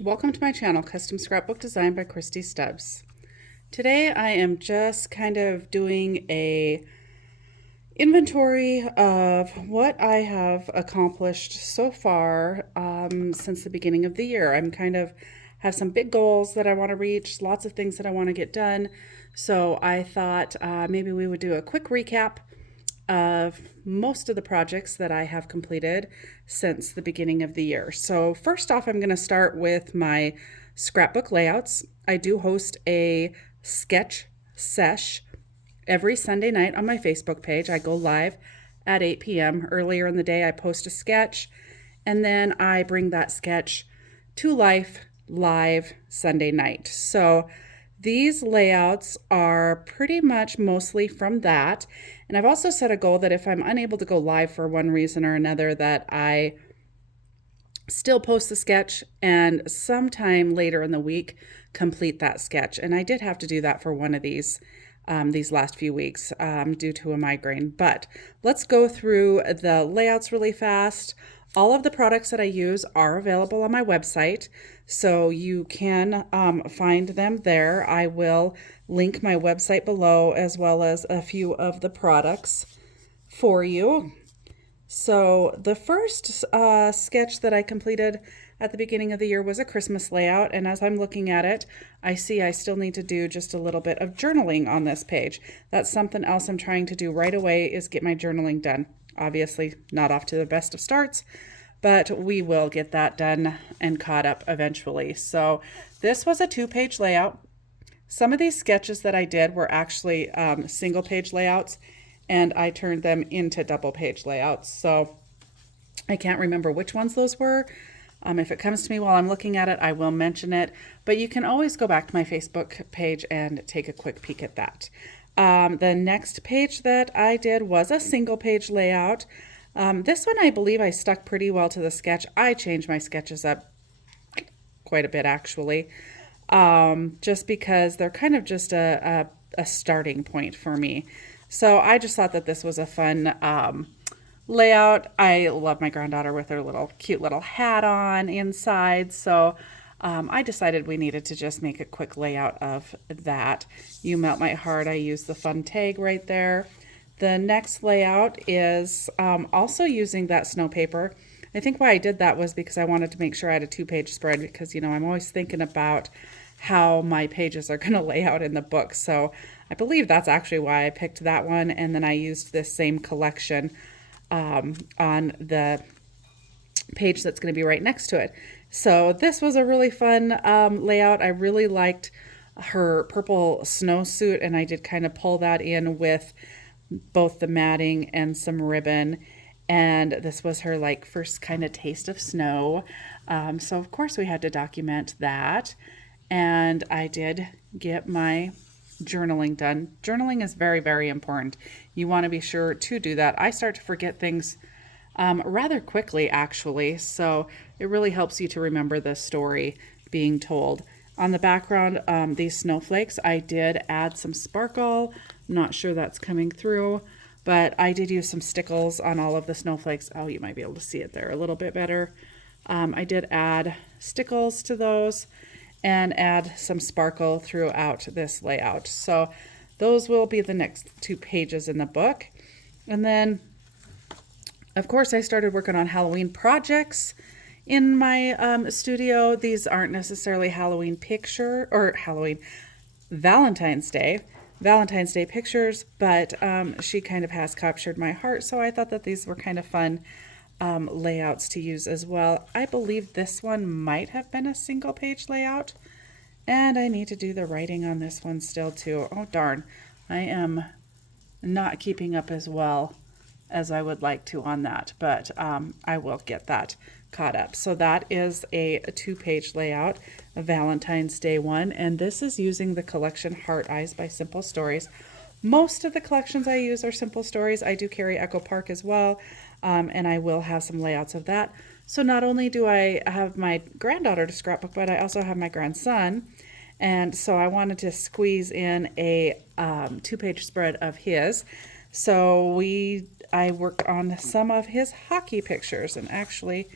Welcome to my channel, Custom Scrapbook Design by Christy Stubbs. Today I am just kind of doing a inventory of what I have accomplished so far since the beginning of the year. I'm kind of have some big goals that I want to reach, lots of things that I want to get done. So I thought maybe we would do a quick recap of most of the projects that I have completed since the beginning of the year. So first off, I'm going to start with my scrapbook layouts. I do host a sketch sesh every Sunday night on my Facebook page. I go live at 8 p.m. Earlier in the day, I post a sketch, and then I bring that sketch to life live Sunday night. So these layouts are pretty much mostly from that. And I've also set a goal that if I'm unable to go live for one reason or another, that I still post the sketch and sometime later in the week complete that sketch. And I did have to do that for one of these last few weeks due to a migraine. But let's go through the layouts really fast. All of the products that I use are available on my website, so you can find them there. I will link my website below as well as a few of the products for you. So the first sketch that I completed at the beginning of the year was a Christmas layout, and as I'm looking at it, I see I still need to do just a little bit of journaling on this page. That's something else I'm trying to do right away, is get my journaling done. Obviously not off to the best of starts, but we will get that done and caught up eventually. So this was a 2-page layout. Some of these sketches that I did were actually single page layouts, and I turned them into double page layouts. So I can't remember which ones those were. If it comes to me while I'm looking at it, I will mention it, but you can always go back to my Facebook page and take a quick peek at that. The next page that I did was a single page layout. This one I believe I stuck pretty well to the sketch. I changed my sketches up quite a bit actually, just because they're kind of just a starting point for me. So I just thought that this was a fun layout. I love my granddaughter with her cute little hat on inside, so I decided we needed to just make a quick layout of that. You Melt My Heart, I used the fun tag right there. The next layout is also using that snow paper. I think why I did that was because I wanted to make sure I had a 2-page spread, because I'm always thinking about how my pages are going to lay out in the book. So I believe that's actually why I picked that one, and then I used this same collection on the page that's going to be right next to it. So this was a really fun layout. I really liked her purple snowsuit, and I did kind of pull that in with both the matting and some ribbon. And this was her first kind of taste of snow. So of course we had to document that. And I did get my journaling done. Journaling is very, very important. You want to be sure to do that. I start to forget things rather quickly, actually, so it really helps you to remember the story being told. On the background, these snowflakes, I did add some sparkle. I'm not sure that's coming through, but I did use some stickles on all of the snowflakes. Oh, you might be able to see it there a little bit better. I did add stickles to those and add some sparkle throughout this layout. So those will be the next 2 pages in the book. And then, of course, I started working on Halloween projects in my studio. These aren't necessarily Halloween Valentine's Day pictures, but she kind of has captured my heart. So I thought that these were kind of fun layouts to use as well. I believe this one might have been a single page layout, and I need to do the writing on this one still too. Oh darn, I am not keeping up as well as I would like to on that, but I will get that caught up. So that is a 2-page layout, a Valentine's Day one, and this is using the collection Heart Eyes by Simple Stories. Most of the collections I use are Simple Stories. I do carry Echo Park as well, and I will have some layouts of that. So not only do I have my granddaughter to scrapbook, but I also have my grandson, and so I wanted to squeeze in a 2-page spread of his. So I worked on some of his hockey pictures, and actually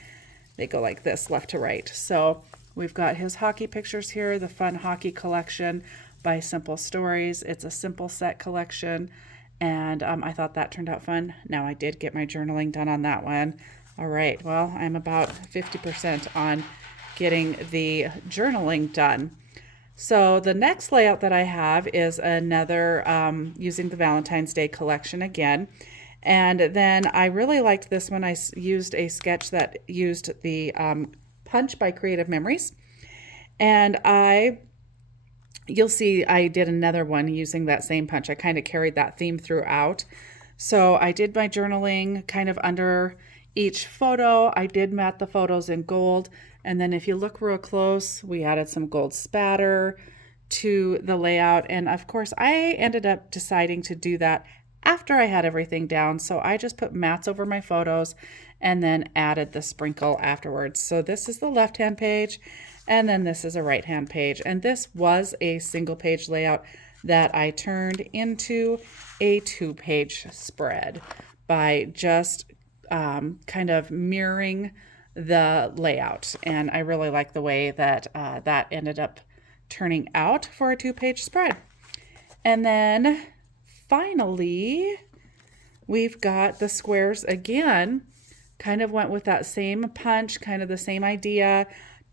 they go like this, left to right. So We've got his hockey pictures here, the Fun Hockey Collection by Simple Stories. It's a simple set collection, and I thought that turned out fun. Now, I did get my journaling done on that one. All right, well, I'm about 50% on getting the journaling done. So the next layout that I have is another using the Valentine's Day collection again. And then I really liked this one. I used a sketch that used the Punch by Creative Memories. And you'll see I did another one using that same punch. I kind of carried that theme throughout. So I did my journaling kind of under each photo. I did mat the photos in gold. And then if you look real close, we added some gold spatter to the layout. And of course, I ended up deciding to do that after I had everything down. So I just put mats over my photos and then added the sprinkle afterwards. So this is the left-hand page, and then this is a right-hand page. And this was a single page layout that I turned into a 2-page spread by just kind of mirroring the layout. And I really like the way that that ended up turning out for a 2-page spread. And then finally, we've got the squares again. Kind of went with that same punch, kind of the same idea,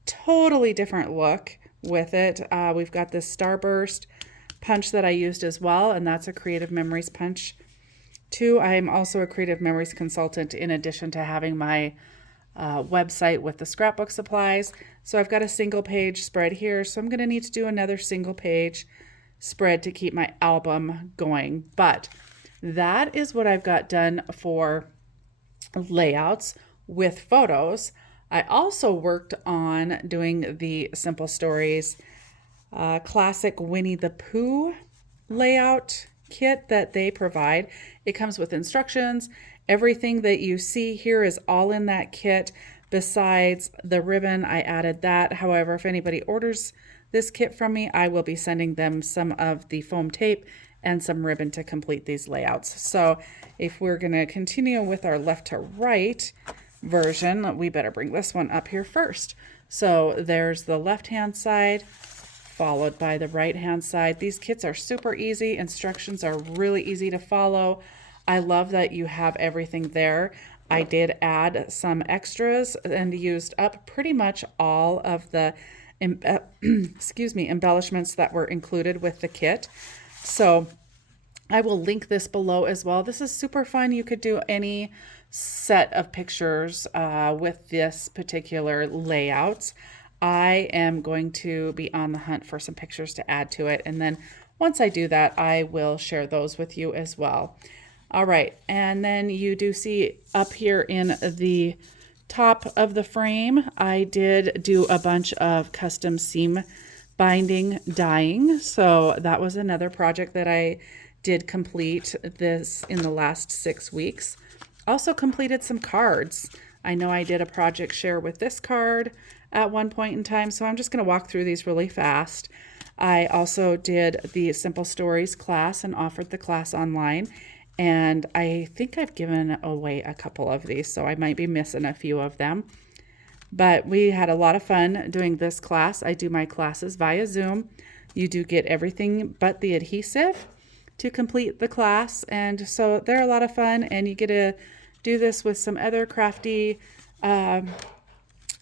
totally different look with it. We've got this starburst punch that I used as well, and that's a Creative Memories punch too. I'm also a Creative Memories consultant in addition to having my website with the scrapbook supplies. So I've got a single page spread here, so I'm going to need to do another single page spread to keep my album going. But that is what I've got done for layouts with photos. I also worked on doing the Simple Stories classic Winnie the Pooh layout kit that they provide. It comes with instructions. Everything that you see here is all in that kit. Besides the ribbon, I added that. However, if anybody orders this kit from me, I will be sending them some of the foam tape and some ribbon to complete these layouts. So if we're going to continue with our left to right version, we better bring this one up here first. So there's the left-hand side, followed by the right-hand side. These kits are super easy. Instructions are really easy to follow. I love that you have everything there. I did add some extras and used up pretty much all of the embellishments that were included with the kit. So I will link this below as well. This is super fun. You could do any set of pictures with this particular layout. I am going to be on the hunt for some pictures to add to it. And then once I do that, I will share those with you as well. All right, and then you do see up here in the top of the frame, I did do a bunch of custom seam binding dyeing. So that was another project that I did complete this in the last 6 weeks. Also completed some cards. I know I did a project share with this card at one point in time, so I'm just going to walk through these really fast. I also did the Simple Stories class and offered the class online. And I think I've given away a couple of these, so I might be missing a few of them. But we had a lot of fun doing this class. I do my classes via Zoom. You do get everything but the adhesive to complete the class. And so they're a lot of fun, and you get to do this with some other crafty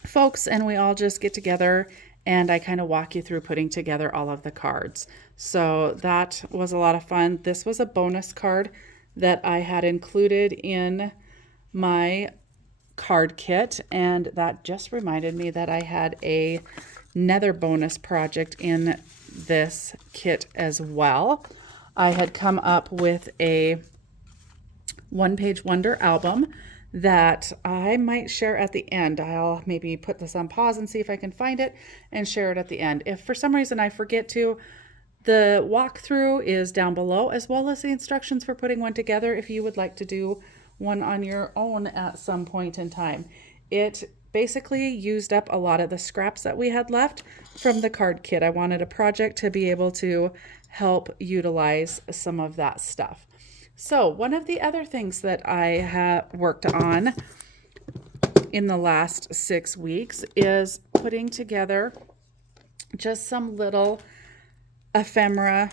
folks, and we all just get together and I kind of walk you through putting together all of the cards. So that was a lot of fun. This was a bonus card that I had included in my card kit, and that just reminded me that I had another bonus project in this kit as well. I had come up with a one-page wonder album that I might share at the end. I'll maybe put this on pause and see if I can find it and share it at the end. If for some reason I forget to, the walkthrough is down below, as well as the instructions for putting one together if you would like to do one on your own at some point in time. It basically used up a lot of the scraps that we had left from the card kit. I wanted a project to be able to help utilize some of that stuff. So one of the other things that I have worked on in the last 6 weeks is putting together just some little ephemera,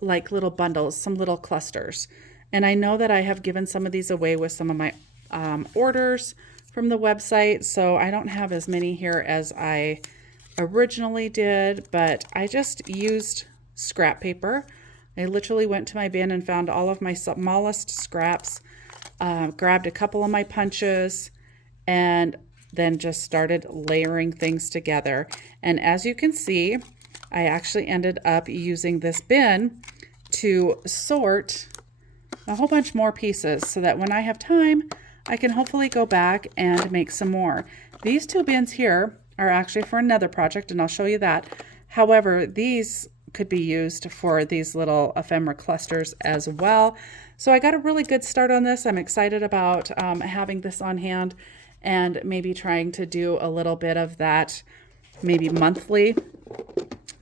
like little bundles, some little clusters. And I know that I have given some of these away with some of my orders from the website, so I don't have as many here as I originally did, but I just used scrap paper. I literally went to my bin and found all of my smallest scraps, grabbed a couple of my punches, and then just started layering things together. And as you can see, I actually ended up using this bin to sort a whole bunch more pieces so that when I have time, I can hopefully go back and make some more. These 2 bins here are actually for another project, and I'll show you that. However, these could be used for these little ephemera clusters as well. So I got a really good start on this. I'm excited about having this on hand and maybe trying to do a little bit of that maybe monthly.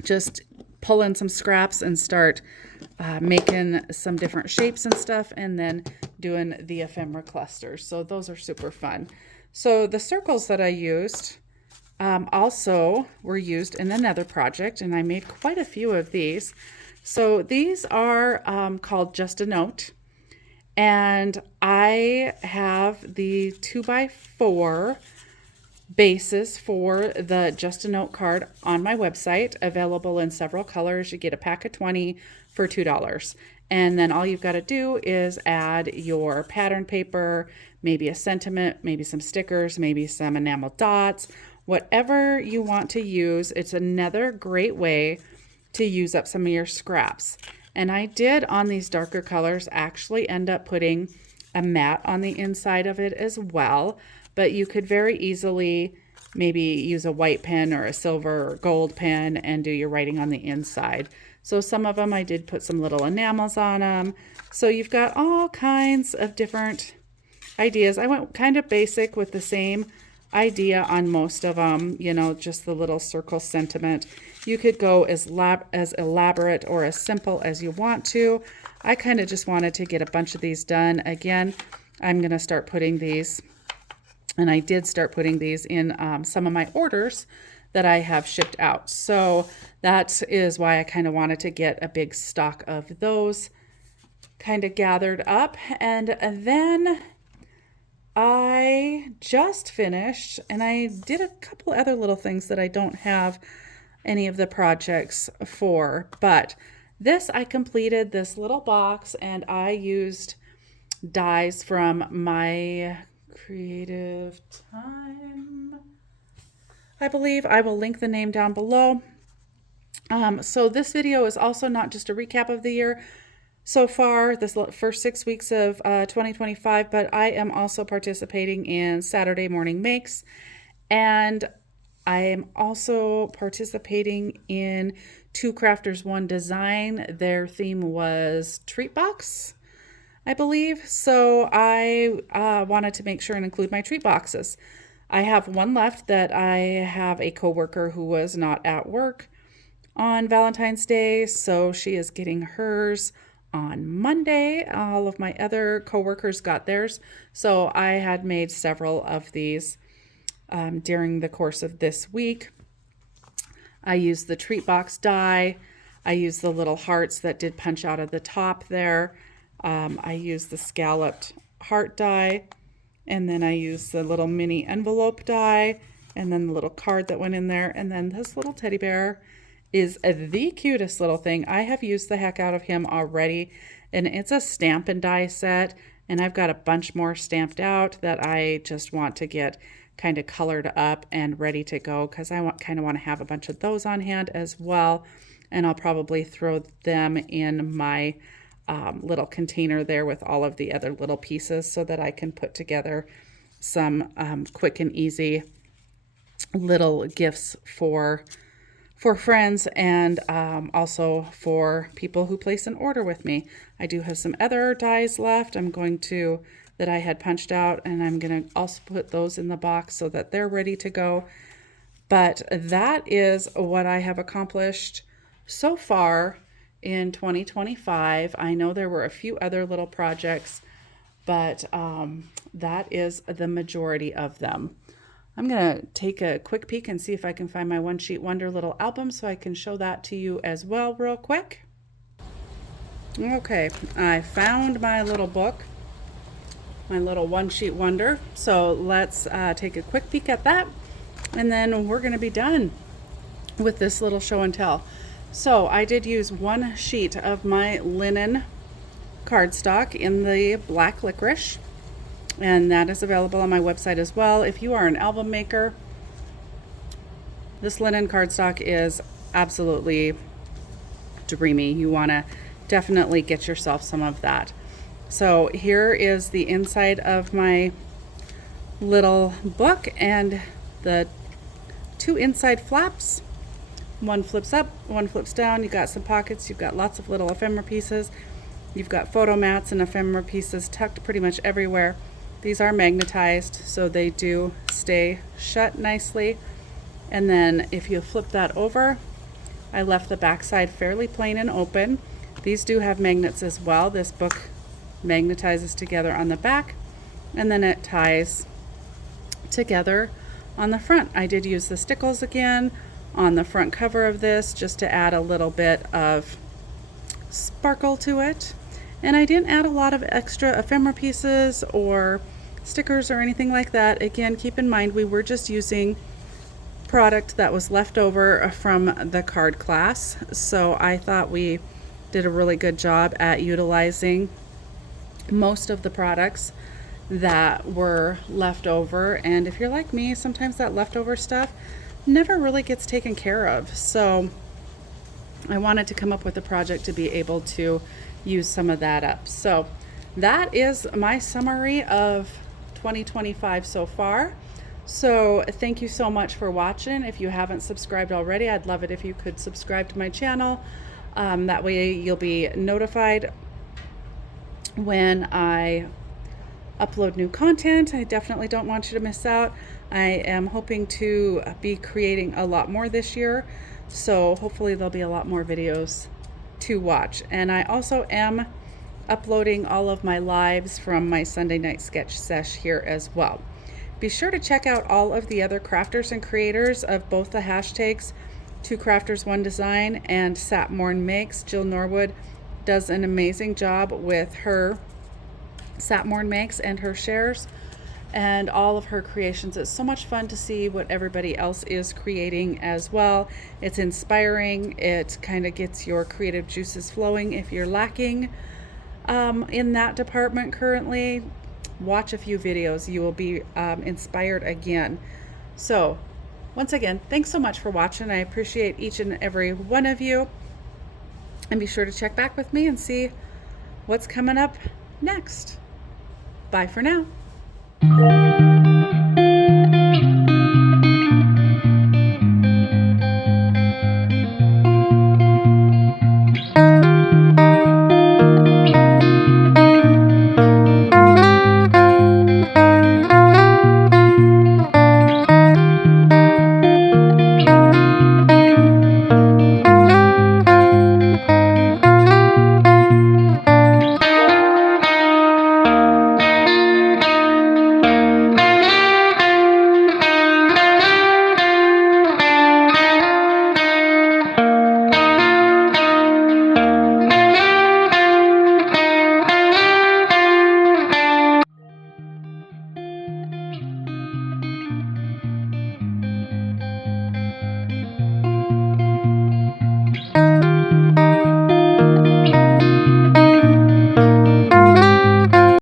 Just pull in some scraps and start making some different shapes and stuff, and then doing the ephemera clusters. So those are super fun. So the circles that I used also were used in another project, and I made quite a few of these. So these are called Just a Note, and I have the 2x4 bases for the Just a Note card on my website, available in several colors. You get a pack of 20 for $2. And then all you've got to do is add your pattern paper, maybe a sentiment, maybe some stickers, maybe some enamel dots, whatever you want to use. It's another great way to use up some of your scraps. And I did, on these darker colors, actually end up putting a mat on the inside of it as well. But you could very easily maybe use a white pen or a silver or gold pen and do your writing on the inside. So some of them I did put some little enamels on them. So you've got all kinds of different ideas. I went kind of basic with the same idea on most of them, you know, just the little circle sentiment. You could go as elaborate or as simple as you want to. I kind of just wanted to get a bunch of these done. Again, I'm going to start putting these, and I did start putting these in some of my orders that I have shipped out. So that is why I kind of wanted to get a big stock of those kind of gathered up. And then I just finished, and I did a couple other little things that I don't have any of the projects for, but this, I completed this little box, and I used dies from my Creative Time, I believe. I will link the name down below. So this video is also not just a recap of the year so far, this first 6 weeks of 2025, but I am also participating in Saturday Morning Makes, and I am also participating in Two Crafters One Design. Their theme was treat box, I believe. So I wanted to make sure and include my treat boxes. I have one left that I have a coworker who was not at work on Valentine's Day, so she is getting hers on Monday. All of my other coworkers got theirs, so I had made several of these during the course of this week. I used the treat box die. I used the little hearts that did punch out of the top there. I used the scalloped heart die, and then I used the little mini envelope die, and then the little card that went in there, and then this little teddy bear is the cutest little thing. I have used the heck out of him already, and it's a stamp and die set, and I've got a bunch more stamped out that I just want to get kind of colored up and ready to go, because I kind of want to have a bunch of those on hand as well, and I'll probably throw them in my little container there with all of the other little pieces so that I can put together some quick and easy little gifts for friends, and also for people who place an order with me. I do have some other dies left that I had punched out, and I'm going to also put those in the box so that they're ready to go. But that is what I have accomplished so far in 2025. I know there were a few other little projects but that is the majority of them. I'm going to take a quick peek and see if I can find my One Sheet Wonder little album so I can show that to you as well real quick. Okay, I found my little book, my little One Sheet Wonder. So let's take a quick peek at that, and then we're going to be done with this little show and tell. So I did use one sheet of my linen cardstock in the black licorice, and that is available on my website as well. If you are an album maker, this linen cardstock is absolutely dreamy. You want to definitely get yourself some of that. So here is the inside of my little book, and the two inside flaps. One flips up, one flips down. You got some pockets. You've got lots of little ephemera pieces. You've got photo mats and ephemera pieces tucked pretty much everywhere. These are magnetized, so they do stay shut nicely. And then if you flip that over, I left the back side fairly plain and open. These do have magnets as well. This book magnetizes together on the back, and then it ties together on the front. I did use the stickles again on the front cover of this just to add a little bit of sparkle to it. And I didn't add a lot of extra ephemera pieces or stickers or anything like that. Again, keep in mind we were just using product that was left over from the card class. So I thought we did a really good job at utilizing most of the products that were left over. And if you're like me, sometimes that leftover stuff never really gets taken care of. So I wanted to come up with a project to be able to use some of that up. So that is my summary of 2025 so far. So thank you so much for watching. If you haven't subscribed already, I'd love it if you could subscribe to my channel. That way you'll be notified when I upload new content. I definitely don't want you to miss out. I am hoping to be creating a lot more this year, so hopefully there'll be a lot more videos to watch. And I also am uploading all of my lives from my Sunday Night Sketch Sesh here as well. Be sure to check out all of the other crafters and creators of both the hashtags 2 Crafters 1 Design and Sapmorn Makes. Jill Norwood does an amazing job with her Sapmorn Makes and her shares and all of her creations. It's so much fun to see what everybody else is creating as well. It's inspiring. It kind of gets your creative juices flowing. If you're lacking in that department currently, watch a few videos. You will be inspired again. So once again, thanks so much for watching. I appreciate each and every one of you. And be sure to check back with me and see what's coming up next. Bye for now.